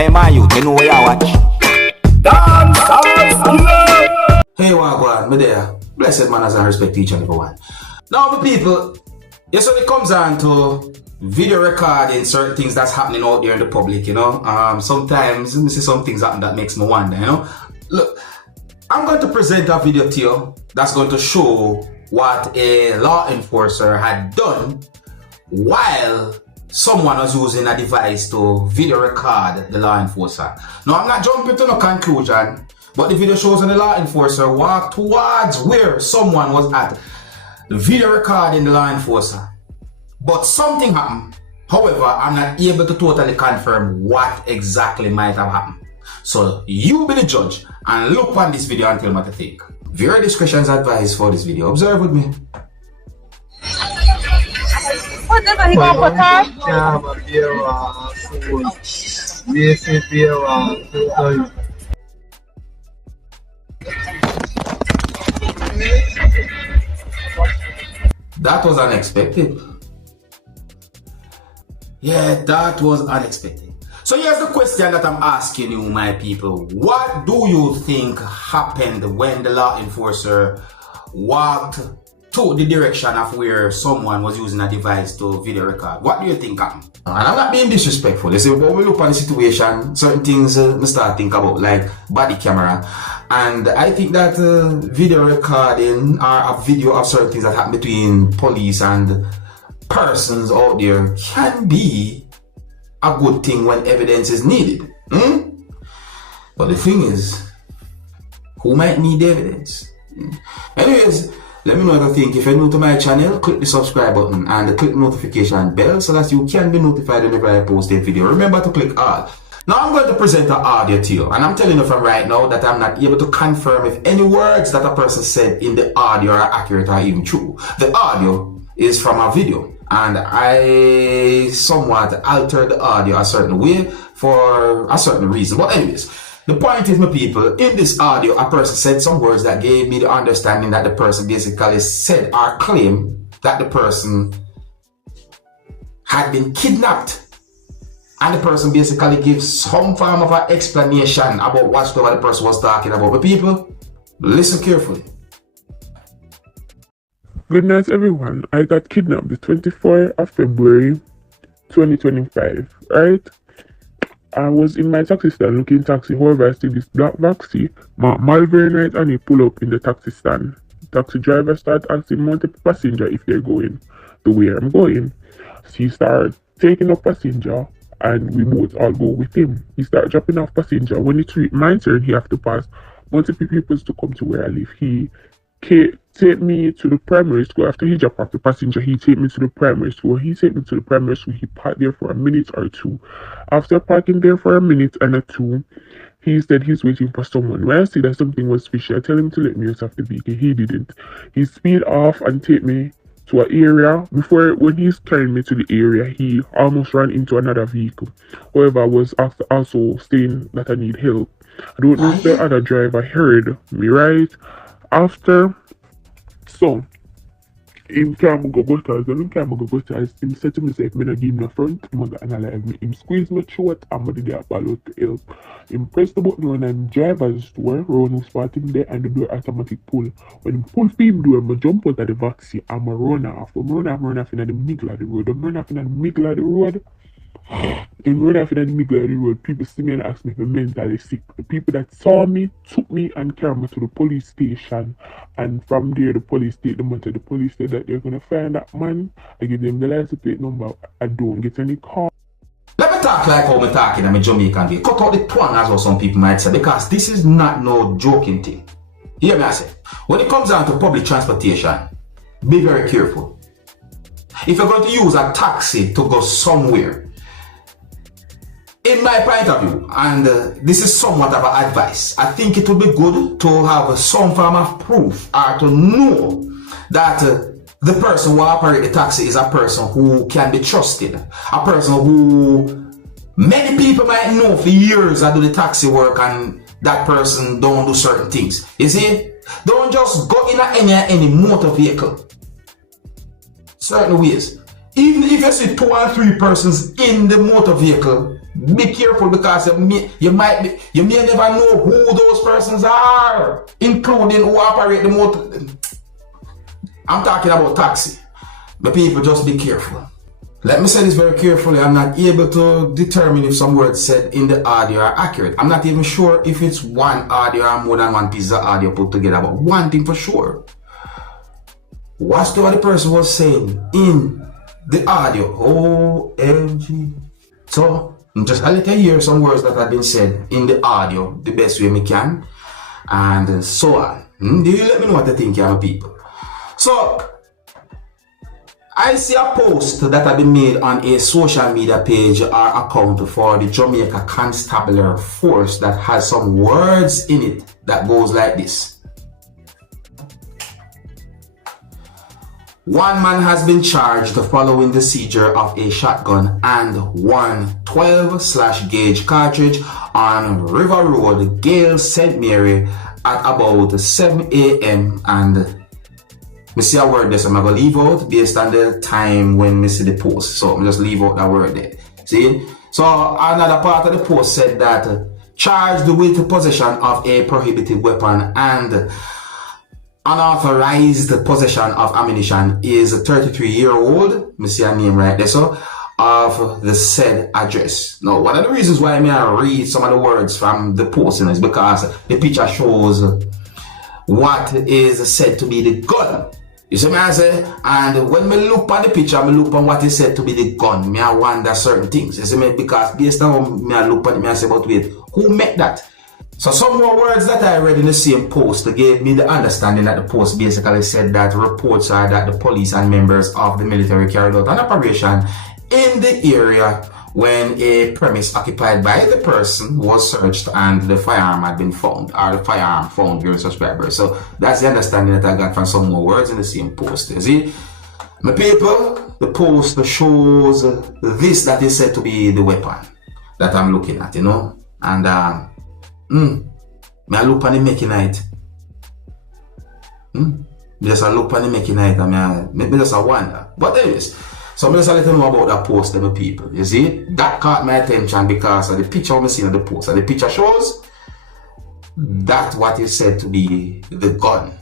Hey man, you know where you watch? Dancehall. Hey Wagwan, me there. Blessed manners and respect each and every one. Now my people, yes, when it comes on to video recording certain things that's happening out there in the public, you know, sometimes me see some things happen that makes me wonder, you know. Look, I'm going to present a video to you that's going to show what a law enforcer had done while someone was using a device to video record the law enforcer. Now, I'm not jumping to no conclusion, but the video shows when the law enforcer walked towards where someone was at, video recording the law enforcer. But something happened. However, I'm not able to totally confirm what exactly might have happened. So you be the judge and look on this video and tell me what you think. Viewer discretion is advised for this video. Observe with me. Whatever he go for car. That was unexpected. Yeah, that was unexpected. So here's the question that I'm asking you, my people. What do you think happened when the law enforcer walked to the direction of where someone was using a device to video record? What do you think happened? And I'm not being disrespectful. You see, when we look at the situation, certain things I start thinking about, like body camera. And I think that video recording or a video of certain things that happen between police and persons out there can be a good thing when evidence is needed. But the thing is, who might need evidence? Anyways, let me know what you think. If you're new to my channel, click the subscribe button and click the notification bell so that you can be notified whenever I post a video. Remember to click all. Now I'm going to present an audio to you, and I'm telling you from right now that I'm not able to confirm if any words that a person said in the audio are accurate or even true. The audio is from a video, and I somewhat altered the audio a certain way for a certain reason. But anyways, the point is, my people, in this audio, a person said some words that gave me the understanding that the person basically said or claimed that the person had been kidnapped. And the person basically gives some form of an explanation about whatsoever the person was talking about. But people, listen carefully. Good night, everyone. I got kidnapped the 24th of February 2025, right? I was in my taxi stand looking taxi. However, I see this black taxi marked Malvern Night, and he pull up in the taxi stand. Taxi driver start asking multiple passenger if they're going to where I'm going. So he started taking up passenger, and we both all go with him. He started dropping off passenger. When it's my turn, he have to pass multiple people to come to where I live. He take me to the primary school. After he dropped off the passenger, he take me to the primary school. He take me to the primary school. He parked there for a minute or two. After parking there for a minute and a two, he said he's waiting for someone. When I see that something was fishy, I tell him to let me out of the vehicle. He didn't. He speed off and take me to an area. When he's carrying me to the area, he almost ran into another vehicle. However, I was also saying that I need help. I don't know if the other driver heard me, right? After, so, him can't go gutters, and him can't go gutters. Him said to me, say, if me not give him the front, mother analyze me. Him squeeze my throat, and I did a follow to help. Him press the button on and driver's door, run who spot him there, and the door automatic pull. When him pull for him door, I jump out of the vaccine, and I run off. I run off in the middle of the road. I run off in the middle of the road. In run off in the middle of the road, people see me and ask me if I'm mentally sick. The people that saw me took me and carried me to the police station, and from there the police take them to the police said that they're gonna find that man. I give them the license plate number. I don't get any call. Let me talk like how I'm talking in Jamaican way. Cut out the twang as well, some people might say, because this is not no joking thing. Hear me I say, when it comes down to public transportation, be very careful. If you're going to use a taxi to go somewhere, in my point of view, and this is somewhat of an advice, I think it would be good to have some form of proof or to know that the person who operates the taxi is a person who can be trusted, a person who many people might know for years I do the taxi work and that person don't do certain things. You see, don't just go in any motor vehicle. Certain ways. Even if you see 2 or 3 persons in the motor vehicle, Be careful because you may never know who those persons are, including who operate the motor. I'm talking about taxi. But people, just be careful. Let me say this very carefully. I'm not able to determine if some words said in the audio are accurate. I'm not even sure if it's one audio or more than one piece of audio put together. But one thing for sure, what's what the person was saying in the audio? OMG. So, just a little hear some words that have been said in the audio the best way we can. And so on. Do you let me know what you think, young people? So, I see a post that has been made on a social media page or account for the Jamaica Constabulary Force that has some words in it that goes like this. One man has been charged following the seizure of a shotgun and one 12/gauge cartridge on River Road, Gale, St. Mary at about 7 a.m. and I see a word there, so I'm going to leave out based on the time when I see the post. So I'm just leave out that word there. See? So another part of the post said that charged with possession of a prohibited weapon and unauthorized possession of ammunition is a 33-year-old, I see a name right there, so, of the said address. Now, one of the reasons why I read some of the words from the post is because the picture shows what is said to be the gun. You see me I say? And when I look at the picture, I look at what is said to be the gun. I wonder certain things. You see me? Because based on how I look at it, I say, but wait, who made that? So some more words that I read in the same post gave me the understanding that the post basically said that reports are that the police and members of the military carried out an operation in the area when a premise occupied by the person was searched and the firearm had been found, or the firearm found during subscribers. So that's the understanding that I got from some more words in the same post. You see, my people, the post shows this that is said to be the weapon that I'm looking at, you know, and I look on the making night. Just a look on the making night, I just a wonder. But anyways, so I'm just a little more about that post, my people. You see, that caught my attention because of the picture I'm seeing of the post. And the picture shows that what is said to be the gun.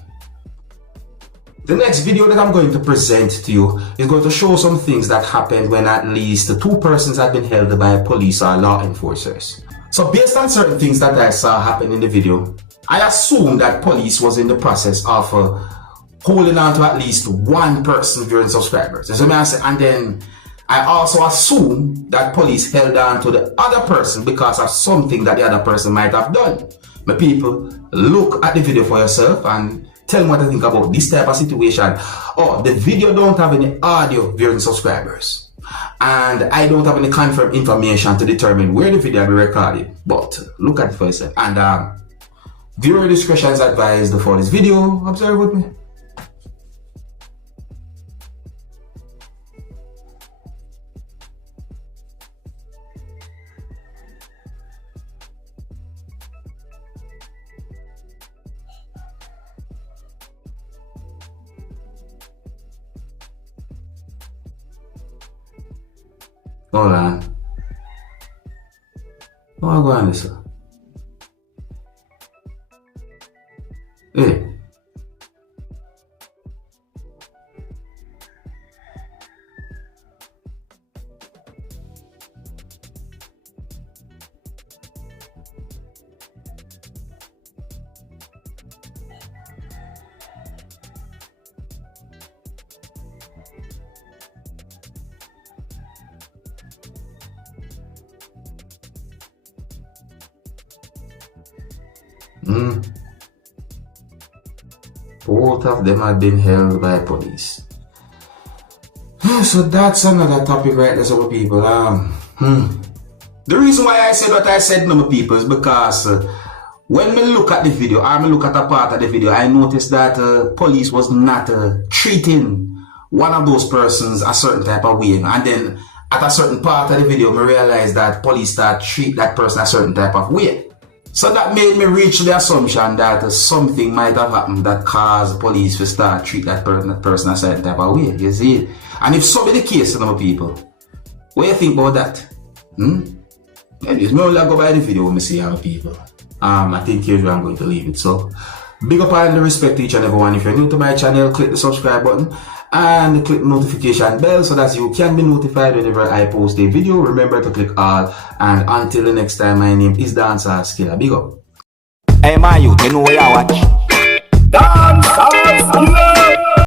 The next video that I'm going to present to you is going to show some things that happened when at least 2 persons had been held by police or law enforcers. So based on certain things that I saw happen in the video, I assume that police was in the process of holding on to at least one person during subscribers. And then I also assume that police held on to the other person because of something that the other person might have done. My people, look at the video for yourself and tell me what you think about this type of situation. Oh, the video don't have any audio during subscribers. And I don't have any confirmed information to determine where the video will be recorded. But look at it for yourself. And viewer discretion is advised for this video. Observe with me. Hold on. Oh, go on, sir. Hey. Both of them have been held by police. So that's another topic right there, some people. The reason why I said what I said, my people, is because when we look at the video, or me look at a part of the video, I noticed that police was not treating one of those persons a certain type of way. And then at a certain part of the video, I realized that police start treat that person a certain type of way. So that made me reach the assumption that something might have happened that caused police to start treat that person a certain type of way. You see? And if so be the case, some people, what do you think about that? Anyways, me only go by the video when me see how people. I think here's where I'm going to leave it. So, big up and respect to each and everyone. If you're new to my channel, click the subscribe button and click the notification bell so that you can be notified whenever I post a video. Remember to click all. And until the next time, my name is Dancehall Skilla. Big up. Hey, my youth, you know where I watch. Dancehall Skilla.